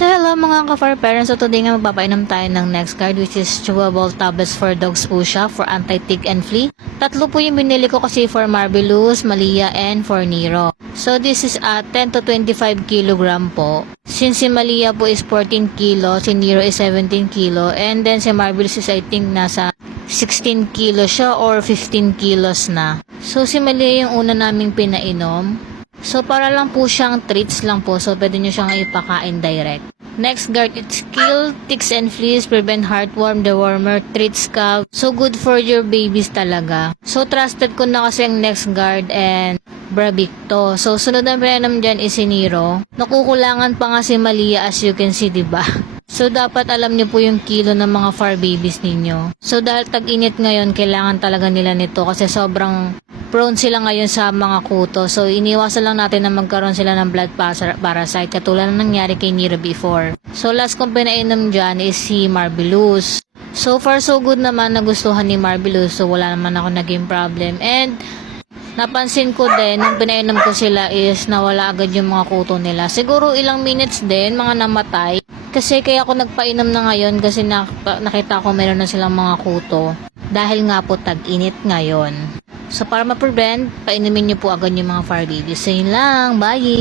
So hello mga ka-far parents, so today nga magpapainom tayo ng next card which is chewable tablets for dogs po siya for anti-tick and flea. Tatlo po yung binili ko kasi for Marvelous, Malia, and for Nero. So this is 10 to 25 kilogram po. Since si Malia po is 14 kilo, si Nero is 17 kilo, and then si Marvelous is I think nasa 16 kilo siya or 15 kilos na. So si Malia yung una naming pinainom. So, para lang po siyang treats lang po. So, pwede nyo siyang ipakain direct. Next guard, it's kill ticks and fleas, prevent heartworm, dewormer, treats ka. So, good for your babies talaga. So, trusted ko na kasi ang next guard and Bravicto. So, sunod na pinainom dyan is si Nero. Nakukulangan pa nga si Malia as you can see, diba? So, dapat alam nyo po yung kilo ng mga fur babies ninyo. So, dahil tag-init ngayon, kailangan talaga nila nito kasi sobrang prone sila ngayon sa mga kuto. So, iniwasan lang natin na magkaroon sila ng blood parasite katulad ng nangyari kay Nero before. So, last kong pinainom dyan is si Marvelous. So far, so good naman, nagustuhan ni Marvelous. So, wala naman ako naging problem. And, napansin ko din, nung pinainom ko sila is nawala agad yung mga kuto nila. Siguro ilang minutes din, mga namatay. Kasi kaya ako nagpainom na ngayon kasi nakita ko meron na silang mga kuto. Dahil nga po tag-init ngayon. So, para ma-prevent, painumin nyo po agad yung mga fur babies. So, yun lang. Bye!